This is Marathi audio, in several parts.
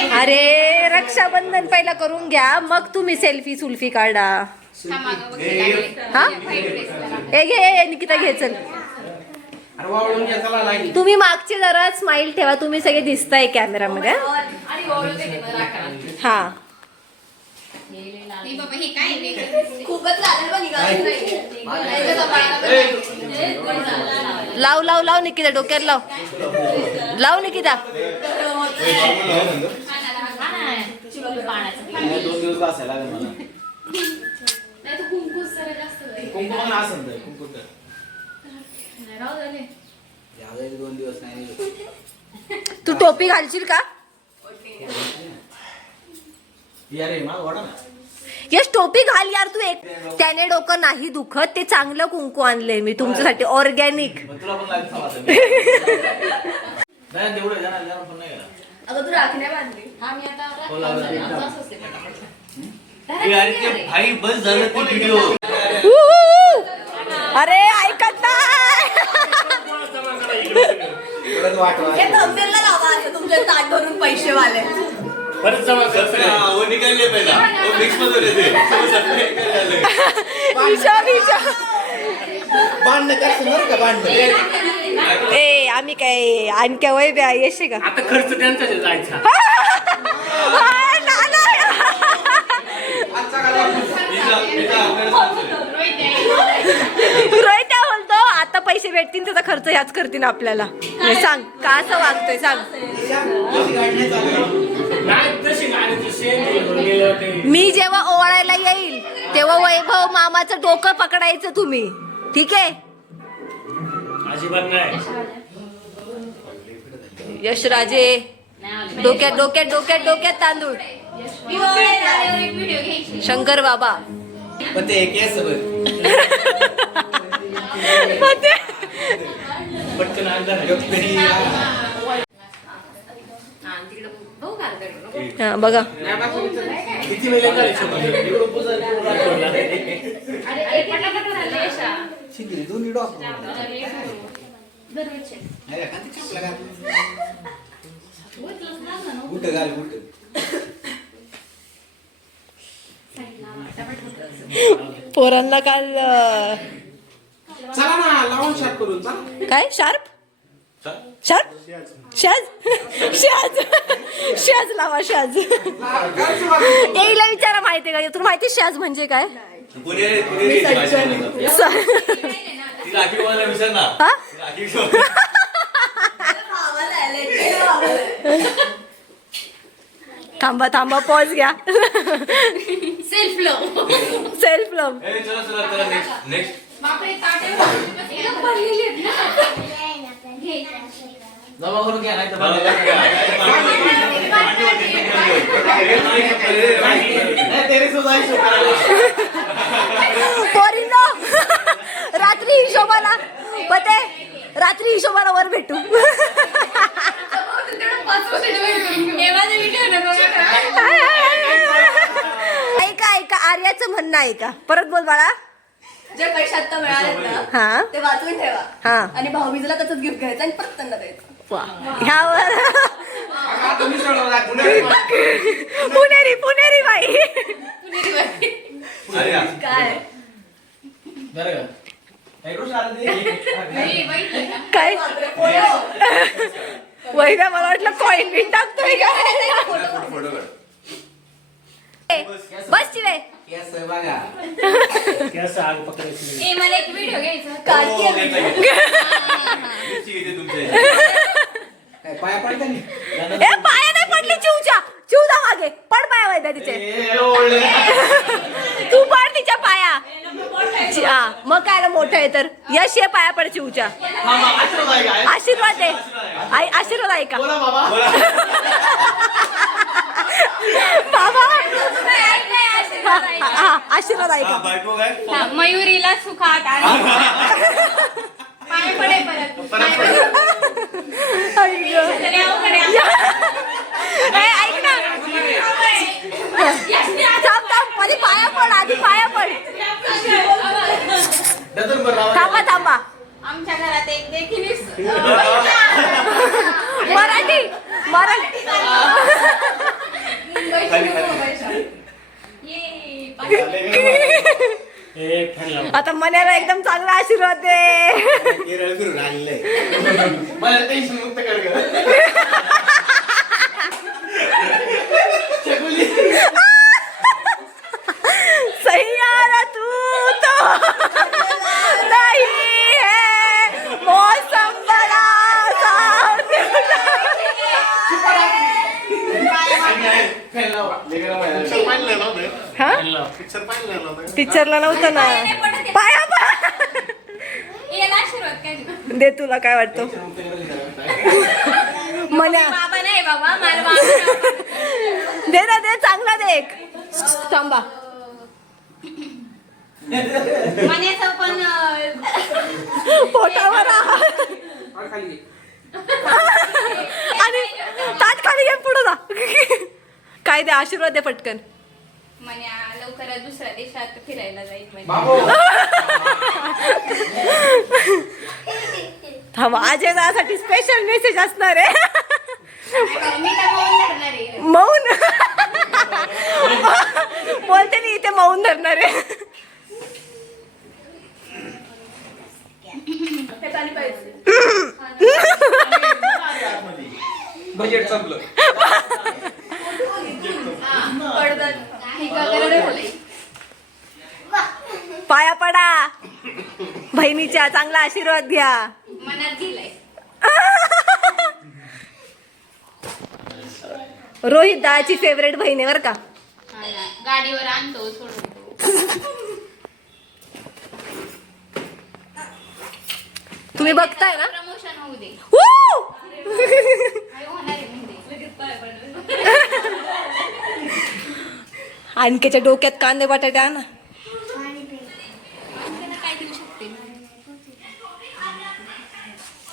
अरे रक्षाबंधन पहिला करून घ्या, मग तुम्ही सेल्फी सुल्फी काढा. हा हे घे निकिता, घे चल. तुम्ही मागचे जरा स्माइल ठेवा, तुम्ही सगळे दिसताय कॅमेरामध्ये. हा लाव लाव लाव निकिता, डोक्यात लाव लाव निकिता. तू टोपी घालशील का? यश टोपी घाल यार तू. एक त्याने डोकं नाही दुखत, ते चांगलं कुंकू आणलंय मी तुमच्यासाठी, ऑर्गॅनिक. अगं तू राखी नाही बांधली. भाई बस झालं ते व्हिडिओ. अरे ऐकत नाही. हे थंबनेलला लावा असं तुमचे ताट भरून पैसे वाले. परत जमा कर. निकालले पहिला मिक्स मध्ये ते ए आम्ही काय आणख्या वय ब्या येशे का आता खर्च त्यांचा जायचा. रोहित बोलतो आता पैसे भेटतील त्याचा खर्च ह्याच करतील आपल्याला. सांग का असं वागतोय सांग. मी जेव्हा ओवाळायला येईल तेव्हा वैभव मामाचं डोकं पकडायचं तुम्ही, ठीक आहे? अजिबात नाही. यशराजे डोक्यात डोक्यात डोक्यात डोक्यात तांदूळ. शंकर बाबा पटकन हा बघा किती वेळ पोरांना काल चला ना लावून शार्प करून चला. काय शार्प शार्प शाज शाज शाज लावा शाज. येईला विचारा माहितीये का, तुला माहिती शाज म्हणजे काय? हा? थांबा थांबा पॉज घ्या. सेल्फ लव. सेल्फ लव. जमा करून घ्या नाही पोरींनो रात्री हिशोबाला पते, रात्री हिशोबाला वर भेटू. ऐका ऐका आर्याचं म्हणणं आहे का, परत बोल बाळा. जे पैसे आता मिळाले ना हा ते वाचून ठेवा. हा आणि भाऊबीजेला त्याच गिफ्ट घ्यायचं आणि परत त्यांना द्यायचं. ह्यावर पुणेरी पुणेरी बाई. काय काय वैभ्या, मला वाटलं कॉइन बिन टाकतोय का. बस चिवे आग पकडायची. मला एक व्हिडिओ घ्यायचा. पाया पडते ए पाया नाही पडली चिवच्या, चिव जा मागे पड पाया वैद्या तिचे. तू पड तिच्या पाया. हा मग काय मोठं आहे तर यश ये पाया पड चिवच्या. आशीर्वाद आहे, आई आशीर्वाद आहे का बाबा? हा आशीर्वाद आहे का? मयुरीला सुखात आणि पाय पडे परत. ऐक ना, थांब थांब मध्ये पाया पड, आधी पाया पड. थांबा थांबा. आमच्या घरात एक देखील मराठी मराठी ए फॅन लाव. आता मनाला एकदम चांगला आशीर्वाद दे. केरळ फिरून आणलंय मला टेन्शन मुक्त कर गं. सैयारा तू तो नहीं है मौसम बड़ा साथ. फॅन लाव लेकरं पिक्चर पाहिलं नव्हतं हा फॅन लाव. पिक्चर पाहिलं नव्हतं पिक्चरला नव्हतं ना. पाया याला आशीर्वाद काय देऊ? दे तुला काय वाटतं मन्या. बाबा नाही बाबा मला बाबा दे ना दे चांगला दे एक. थांबा मण्याचं पण पोटावर आहात. और खाली आणि ताट खाली घे पुढे जा. काय दे आशीर्वाद दे पटकन. मन्या लवकरच दुसऱ्या देशात फिरायला जाईल म्हणजे. बाबू थांबा आज यासाठी स्पेशल मेसेज असणार आहे. मी तर मौन धरणार आहे. मौन बोलते मी इथे मौन धरणार आहे. बजेट संपलं. पडदा हे गगन होते. पाया पडा बहिणीच्या चांगला आशीर्वाद घ्या. मनात गेलंय. रोहित दाची फेवरेट बहीण आहे बर का. गाडीवर आणतो सोडतो. तुम्ही बघताय ना. प्रमोशन होऊ दे. Woo! काय होणार आहे म्हणजे. आणखीच्या डोक्यात कांदे बटाटे आणा. त्यांना काय देऊ शकते.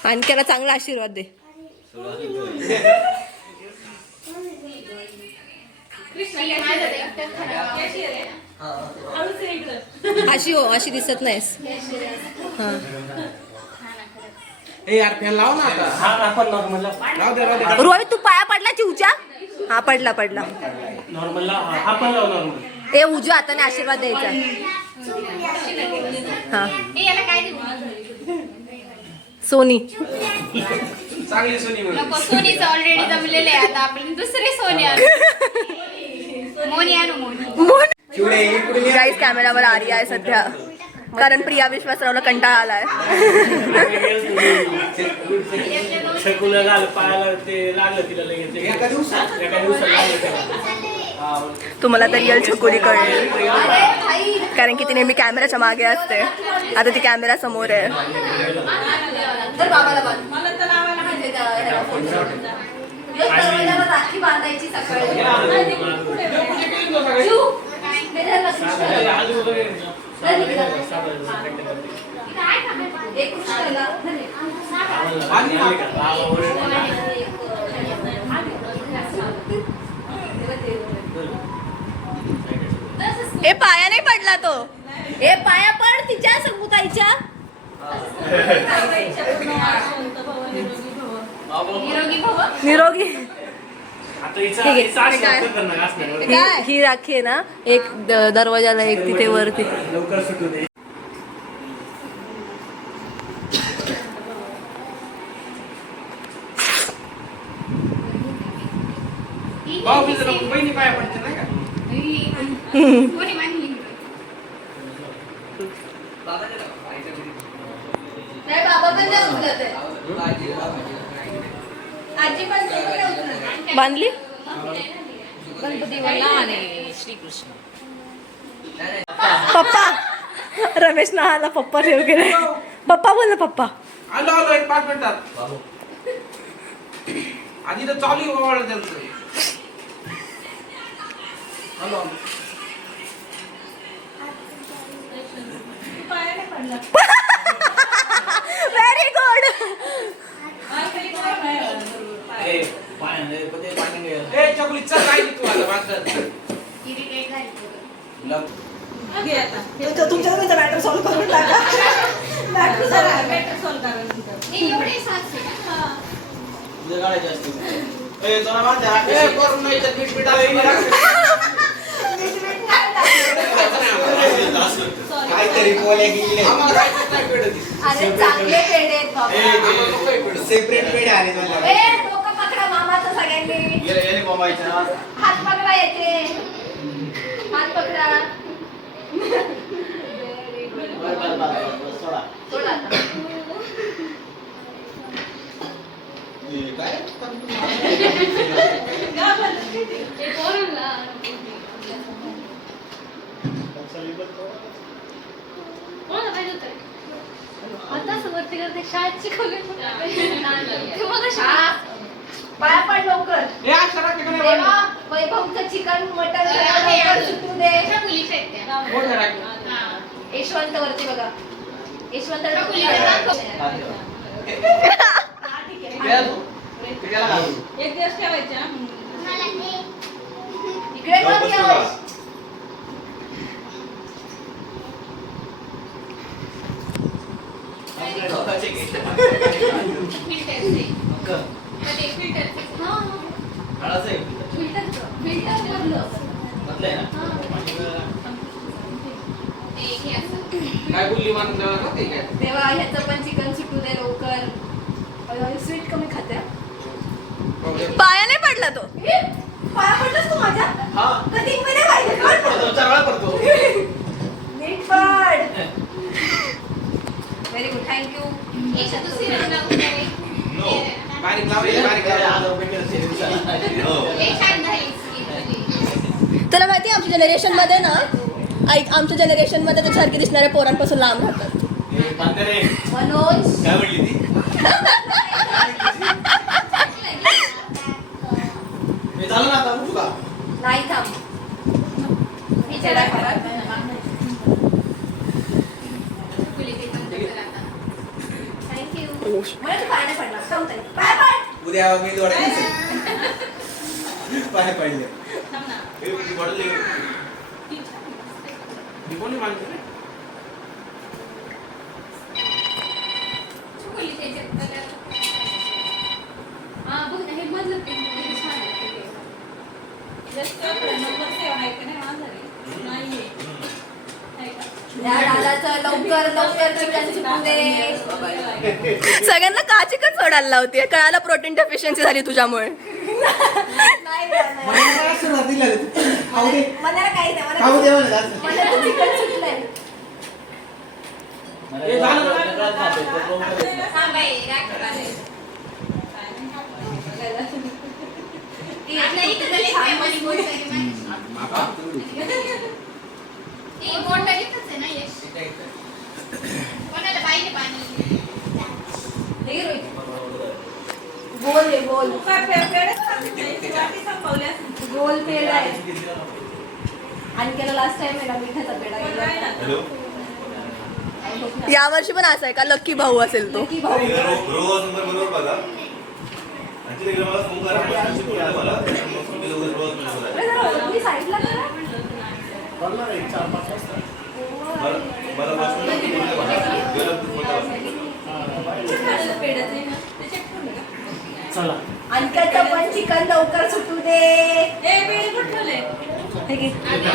आणखीला चांगला आशीर्वाद दे. माझं एकटं खराब. अशी हो अशी दिसत नाहीस. हा ए यार फॅन लाव ना आता. हा आपण नॉर्मलला राहू दे राहू दे. रोहित तू पाया पडला चिवच्या. हा पडला पडला. नॉर्मलला हा पण लाव नॉर्मल. ए उजव्या हाताने आशीर्वाद द्यायचा. हा ए याला काय देऊ. सोनी. चांगली सोनी मिळाली. नको सोनीचं ऑलरेडी जमलेलं आहे. आता आपण दुसरे सोनी आणू. मोनी आणू मोनी. चिवडे इकडून ये. गाईस कॅमेरावर आर्या आहे सध्या कारण प्रिया विश्वासरावला कंटाळा आलाय. शकुला लागलं पायाला ते लागलं तिला लगेच. एका दिवसात एका दिवसात लागलं त्याला. तुम्हाला तर रिअल छकुली कळेल कारण की ती नेहमी कॅमेराच्या मागे असते. आता ती कॅमेरा समोर आहे. तर बाबाला बांध. मला तर लावायला म्हणजे राखी बांधायची सकाळी. ए पाया नाही पडला तो. ए पाया पड तिच्या संगुताईच्या. निरोगी भव. निरोगी. आता हिचा ठीक आहे. हिचा आशीर्वाद करणार असणार. ही राखी आहे ना एक दरवाजाला एक तिथे वरती. लवकर सुटू दे. भाऊ बी जरा बहिणी पाया पडते नाही का. कोणी मानली. नाही बाबा पण जाऊ उचलत आहे. आजी पण उचलत. बांधली. गणपती आणि श्रीकृष्ण. पप्पा रमेश नहाला पप्पा ठेव गेले. पप्पा बोल ना पप्पा. आलो आलो एक 5 मिनिटात. आधी तर चालू आहे बाबा त्यांचं. आलो आलो. Very good. ए चकुली चल राहिली तू आता माझं. इरिटेट झाली. तुमच्या मॅटर सॉल्व करून टाका. हे एवढे सासू. ए करून नाही तर पीठ पीठ असं. अरे चांगले पेढे आहेत बाबा. सेपरेट पेढे आले मला. ए, डोकं पकडा मामाचं सगळ्यांनी. याने बोंबायचं ना. हात पकडा येते. हात पकडा. सोडा आता. काय? हे पोरांना. कोणाला पाहिजे होतं? आता असं वरती करते शाळेत शिकवले पाया पड लवकर. ए अशा राखे का नाही देवा, वाढलं? वैभवचं चिकन मटन आहे, लवकर सुटू दे. मुलीच आहेत त्या. मोठ्या राखे. हा. यशवंत वरती बघा. यशवंत एक दिवस ठेवायचा इकडे बघ यश. फिल्टरचे. ते फिल्टरचे. हा. फिल्टर बदलं. ते हे असं. काय बोलली मानून द्यावं का ते काय? देवा, ह्याचं पण चिकन सुटू दे लवकर. स्वीट कमी खात्या. पाया नाही पडला तो. पाया पडलास तू माझ्या? हा. कधी मध्ये पाहिजे पडतो, चार वेळा पडतो. नीट पड. Very good, thank you. याच्या दुसरी रंग लावून द्यावे. No. बारीक लावले बारीक लावले. 1000 रुपये केलं सेविंग झालं. हो. हे छान झाली skin तुझी. तुला माहिती आमच्या जनरेशन मध्ये ना, ऐक, आमच्या जनरेशन मध्ये त्याच्यासारखी दिसणाऱ्या पोरांपासून लांब राहतात. हे म्हातारे. मनोज. काय म्हणली ती? हे झालं ना आता उठू का? नाही थांब. मी चेडा खराब. चकुली ते बंद कर आता. Thank you. मला तू पाय नाही पडला. थांब ताई. पाय पड. उद्या मी वाढायचं. पाय पडले. हे बॉटल ले. ही कोणी मानते रे? चकुली त्याच्यात बघा. हा, बघ ना, हे मधलं ते छान आहे ते. जास्त नंबर सेव्ह आहे का नाही माझा रे? नाहीये. आहे का? या दादाचं लवकर लवकर चिकन सुटू दे. सगळ्यांना का चिकन सोडायला लावते? कळाला प्रोटीन डेफिशियन्सी झाली तुझ्यामुळे. नाही रे, नाही. मला असं राहतील लागले. खाऊ दे. मला काही नाही. मला खाऊ दे मला जास्त. मला तर चिकन सुटलंय. हे झालं ना? हा बाई, राखी बाई. आता इथं झाली प्रेमाने बोट झाली माझी. हे बोट झालीच आहे ना यश. कोणाला पाहिजे पाणी? हे घे रोहित. गोल आहे गोल. तू काय पेढेच खात नाही? वाटी संपवली असेल. गोल पेढा आहे. आणि केला लास्ट टाइम आहे ना मिठाचा पेढा पण केला. नाही ना. हॅलो. या वर्षी पण असं आहे का लक्की भाऊ असेल तो? की भाऊ. रोज नंबर बरोबर बघा. आणि तिथे मला फोन करा. मला तुम्ही दोघं रोज नंबर अरे जरा वरती साईडला करा. मला वाचून गेलं तू कुठं खाल्लं पेढं ते ना? त्याच्यात ठेवलं का? चला. आणि त्याचं पण चिकन लवकर सुटू दे. ए, पेढे कुठं ठेवले? हे घे. हा ना.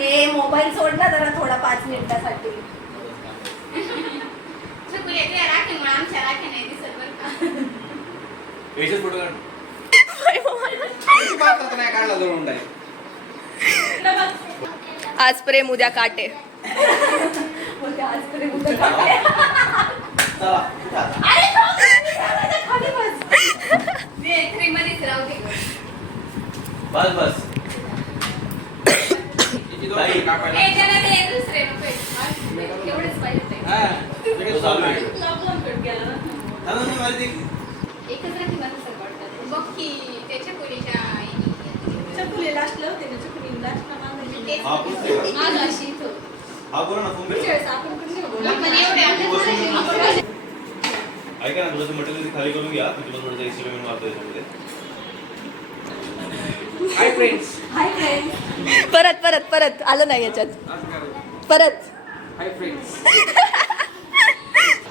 ए, मोबाईल सोडला जरा थोडा 5 मिनिटासाठी. चकुली त्या राखीमुळे आमच्या राखी नाही दिसत बरं का. याच्यात फोटो काढ. किती पात्रात नाही काढला जवळून डायरेक्ट. इकडं बघ. आज प्रेम उद्या काटे. बोलते, आज तरी उद्या काय? चला, उठा. अरे थांब, मी झाडाच्या खाली बस. ते क्रीममध्येच राहू दे. बस बस. किती दोघं कापायला? ए, त्याला ते दुसरे नको आहे. एवढंच पाहिजे ते. हा. तो चालू आहे. लॉकडाऊन पेट गेला ना. ना, ना, ना, मला ते- एकच राखी मला सर वाटतं. बघ की त्याच्या पोरीच्या आईने. चकुली लास्टला होते ना, चकुली लास्टला मागं तेच. हा, बोलतोय का? मागं अशी इथं. हा, बोला ना, फोन पुढच्या कर. वेळेस आपण पण घेऊ बोलू. आपण एवढे आपण ऐका ना, थोडंसं मटेरियल खाली करून घ्या. मी तुम्हाला थोडंसं एक्सपेरिमेंट मारतो याच्यामध्ये. Hi friends. Hi friend. परत परत परत आलं नाही याच्यात. परत. Hi friends.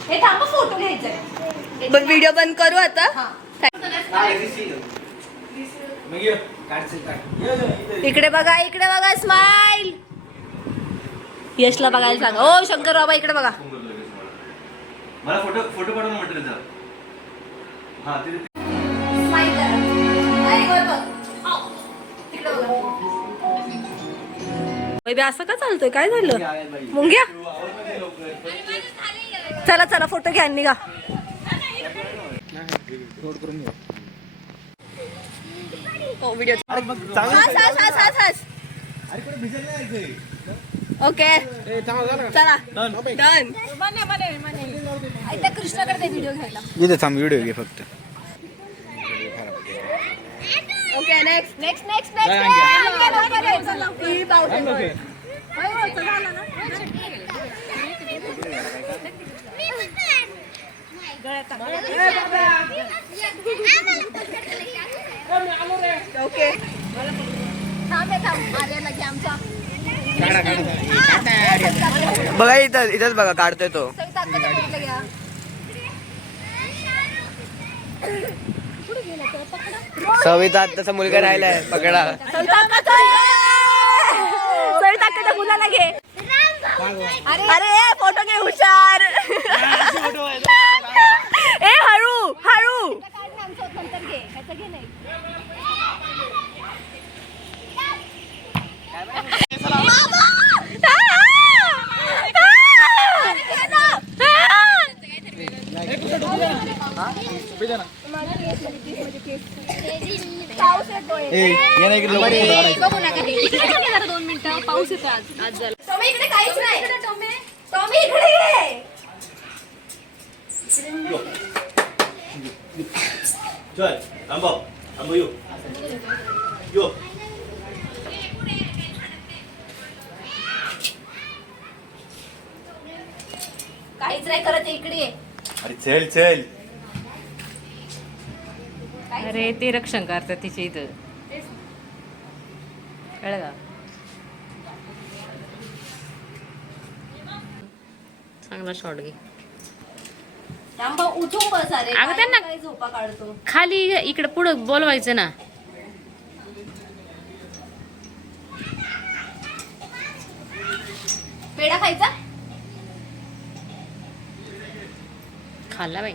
हे थांबा फोटो घ्यायचा. बघ व्हिडिओ बंद करू आता. इकडे बघा इकडे बघा स्माइल. यशला बघायला सांगा. ओ शंकर बाबा इकडे बघा. मला फोटो पाठवून म्हटलं जा. हा ते स्माइल करा. नाही वर बघ. तिकडे बघा. बेबी असं का चालतोय? काय झालं मुंग्या? चला चला फोटो घ्या निघा. व्हिडिओ ओके चला डन. कृष्णाकडे व्हिडिओ घ्यायला. इथे थांब व्हिडिओ घे फक्त. Okay next next next okay बघा इथंच बघा काढतोय तो. सविता तसा मुलगा राहिलाय पकडा. मुलाला घे. अरे फोटो घे हुशार. ए हळू हळू. पाऊस येतो आज झाला. टॉमी इकडे काहीच नाही. टॉमी इकडे ये. चल आंबो यो यो. काहीच नाही करत इकडे ये. अरे चल चल. अरे ते रक्षण करतात तिच्या इथं कळलं का. चांगला शॉट घे. थांबा उठून बस. अरे अगं त्यांना- काय झोपा काढतो. खाली इकडे पुढं बोलवायचं ना. पेढा खायचा. खाल्ला बाई.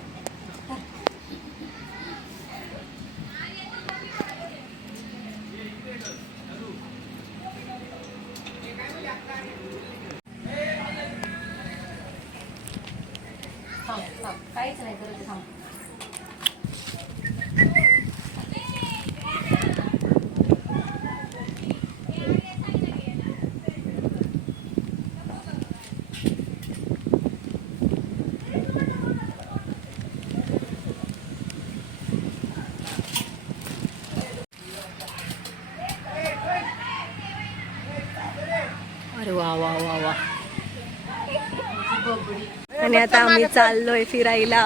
काहीच नाही करत. थांब. अरे वा वा वा वा. आणि आता आम्ही चाललोय फिरायला.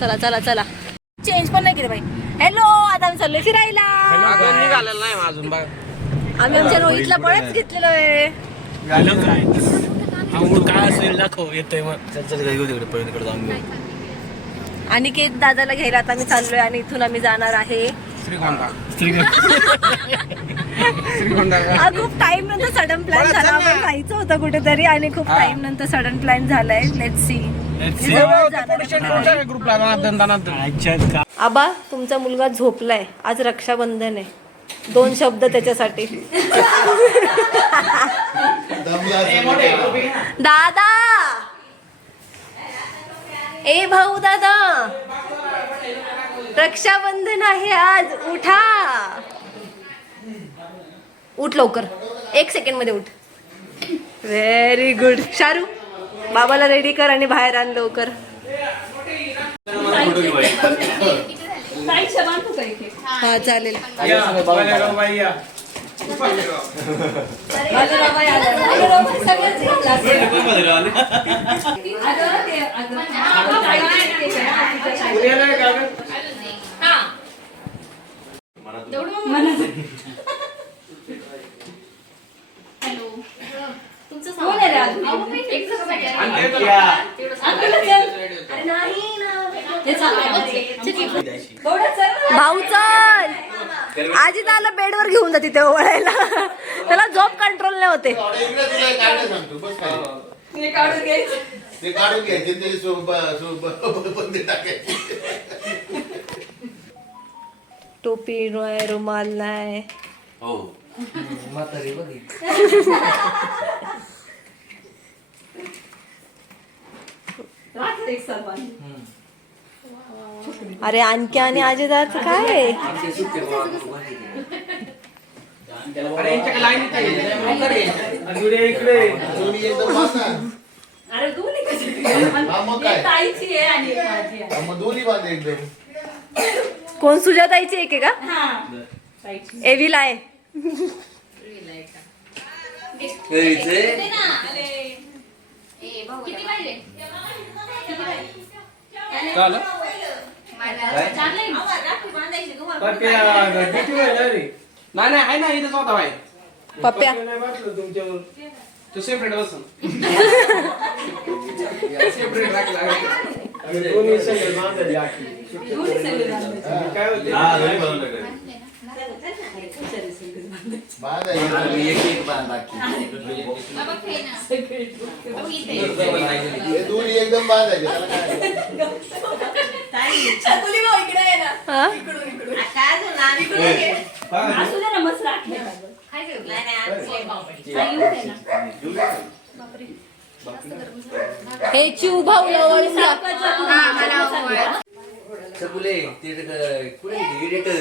चला चला चला. चेंज पण नाही केलं बाई. हॅलो आता आम्ही चाललोय फिरायला. निघालेला नाही अजून बघा. आम्ही आमच्या रोहितला बळच घेतलेलं आहे. काय असेल दाखव येतोय मग. तिकडे जाऊन अनिकेत दादाला घ्यायला आता आम्ही चाललोय आणि इथून आम्ही जाणार आहे खूप टाइम नंतर सडन प्लॅन झाला. आम्हाला जायचं होतं कुठेतरी आणि खूप टाइम नंतर सडन प्लॅन झालाय. Let's see. आबा तुमचा मुलगा झोपलाय. आज रक्षाबंधन आहे. 2 शब्द त्याच्यासाठी. दादा ए भाऊ दादा रक्षाबंधन आहे आज. उठा उठ लवकर. 1 सेकंड मध्ये उठ. Very good. शारू बाबाला रेडी कर आणि बाहेर आण लवकर. हा चालेल. भाऊ चल, आजी त्याला बेडवर घेऊन जा तिथे ओळायला. त्याला झोप कंट्रोल नाही होते. इकडे तुला एक काढणं सांगतो बस काय हे काढून घ्यायचं. ते काढून घ्यायचे ते बंदी टाकायची. टोपी नाही, रुमाल नाही. हो राहतं एक सर्वांनी. अरे आणखी आणि आजीदाच काय आहे? अरे यांच्याकडे लाईनीत आहे. इकडे दोन्ही एकदम बांधा. अरे दोन्ही कशी हा, मग काय? एक ताईची आहे आणि एक माझी आहे. हा, मग दोन्ही बांधा एकदम. कोण सुजाताईची एक आहे का? हा ताईची. एविला आहे. दे ना. ए, भाऊ, किती पाहिजे? चाल मला चाललंय. नाही आहे ना इथंच होता बाई. पप्प्या नाही वाटलं तुमच्यावर. तो सेपरेट बसून सेपरेट राखला. आणि दोन्ही सगळे बांधले आखी. दोन्ही सगळे बांधायचे. काय होते हा घरी बनवून टाकायचं. बांधा बाबा, खेळ ना. भाऊ, इथे. हे दोन्ही एकदम बांधायचे. त्याला काय? छकुली भाऊ इकडे आहे ना. हा? इकडून इकडून. काय अजून लहान इकडून ये. असू दे ना मस्त राखले. खायचं का? नाही, नाही, आज लय भाऊ. आई येऊ दे ना. हे चिव भाऊला वळून द्या. हा, मला आवड. सगळे ते कुठे एडिटर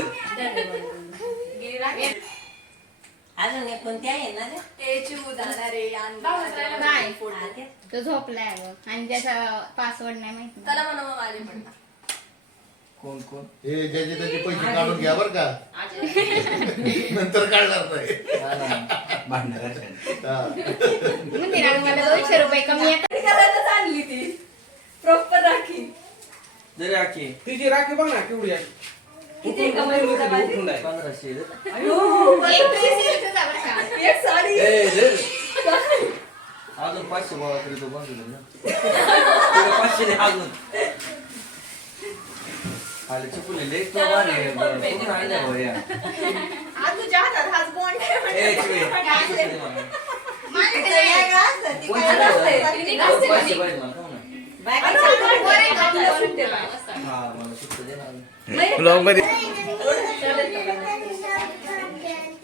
अजून एक कोणती आहे ना ते चिऊ जाणार आहे आणि नाही. तो झोपलाय अगं. आणि त्याचा पासवर्ड नाही माहिती. त्याला म्हणा मग माझे पण कोण कोण हे ज्याचे त्याचे पैसे काढून घ्या बरं का. नंतर काढणार नाही. भांडणार हा. म्हणजे ना, मला 200 रुपये कमी येतात. करायलाच आणली ती प्रॉपर राखी. जरी आखी तिची राखी बघ ना केवढी आहे. किती कमाई होता माझी? 1500 एक ड्रेस येतो जा बरं का. एक साडी अजून 500 गोळा तरी तो बंद ना 500 दे अजून आले चुकले लई तो वारे कोण आले भैया आज तुझ्या हातात हाच बॉन्ड आहे ए चिवे माझ्याकडे आहे. ती कोण काय चिवे? असते? किती दोन असते पैसे म्हणे? पाहिजे मला का नाही? बायकांच्या हातात वर आहे का? तुला सुट्टे बाय. हा मला सुट्ट दे ना ब्लॉग मध्ये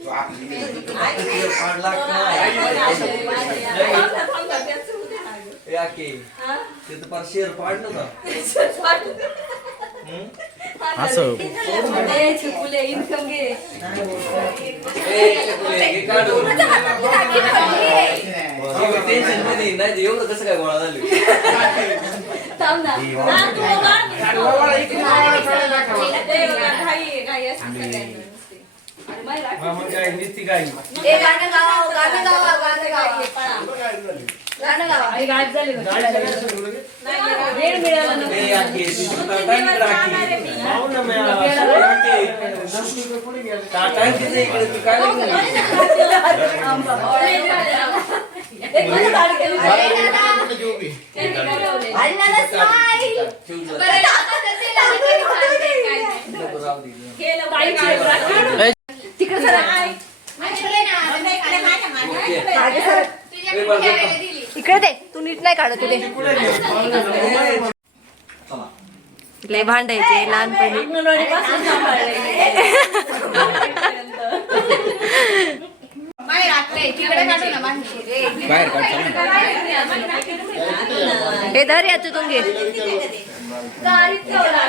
पाड लाख याके ते तर पार शेअर पाडलं का असं चुकुले इन्कम घे. टेन्शन मध्ये नाही एवढं कसं काय गोळा झालं थांब ना. हा, तू ओवाळ. ते बघा, घाई असते सगळ्यांना नुसती. अरे बाई, राखी. मग काय नीती काय ए, गाणं गावा, गाणं गावा, गाणं गावा. गाणं गावा. आई गाठ झाली बघ. वेळ मिळाला ना. ए याके राखी पाहू ना मी टाटा तिथे इकडे तू काय एक माझं झाड केलं. अण्णाला smile. बरं, आता तसे लागले तरी चालते. केलं ताईची एक राखी. तिकडे सर माझ्याकडे ना, माझ्याकडे. मागे सर. तुझ्याकडे खेळायला दिली. इकडे दे. तू नीट नाही काढत तुझे लय भांडायचे लहानपणी. अंगणवाडीपासून सांभाळलंय. बाहेर टाकलंय. तिकडे काढू ना भांडी. बाहेर काढ हे धर याचं तू घे. गाडीत ठेवला.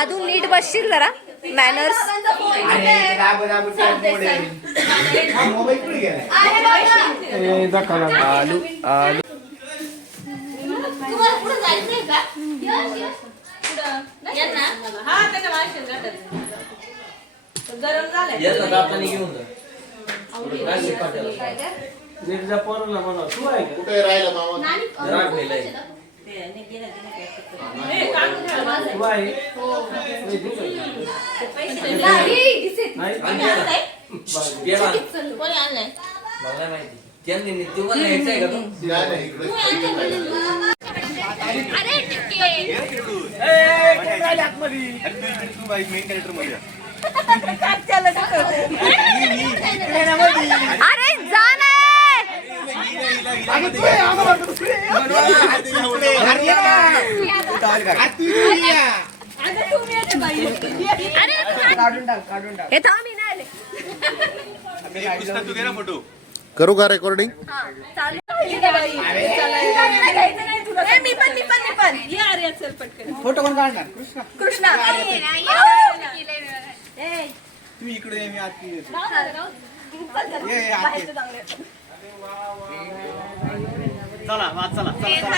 अजून नीट बसशील जरा. मॅनर्स. आलू आलू तुम्हाला पुढे जायचंय का? Yes, yes. यांना? हा, त्याच्या वाशीत गाठत. गरम झालंय. याचा दाताने घेऊन जा राशी पाट्याला नीटच्या पोराला म्हणा तू आहे का कुठे राहिला मामा? नानी, राग नेलाय. हे, काढून ठेवा माझं. तू आहे नाही, दिसेल. नाही आणि याला. गेला. कोणी आणलंय? मला नाही माहिती तुम्हाला यायचं आहे का तो? नाही, नाही, इकडे अरे टिके. तू मेन कॅरेक्टर मध्ये आहे. अरे जा ना हे थांब मी नाही आले. एक पुस्तक तू घे ना फोटो. करू का रेकॉर्डिंग? मी पण ये आर्या चल पटकन. फोटो कोण काढणार कृष्णा कृष्णा तुम्ही इकडे ये, मी आत येतो. बाहेरचं चांगलं. चला चला चला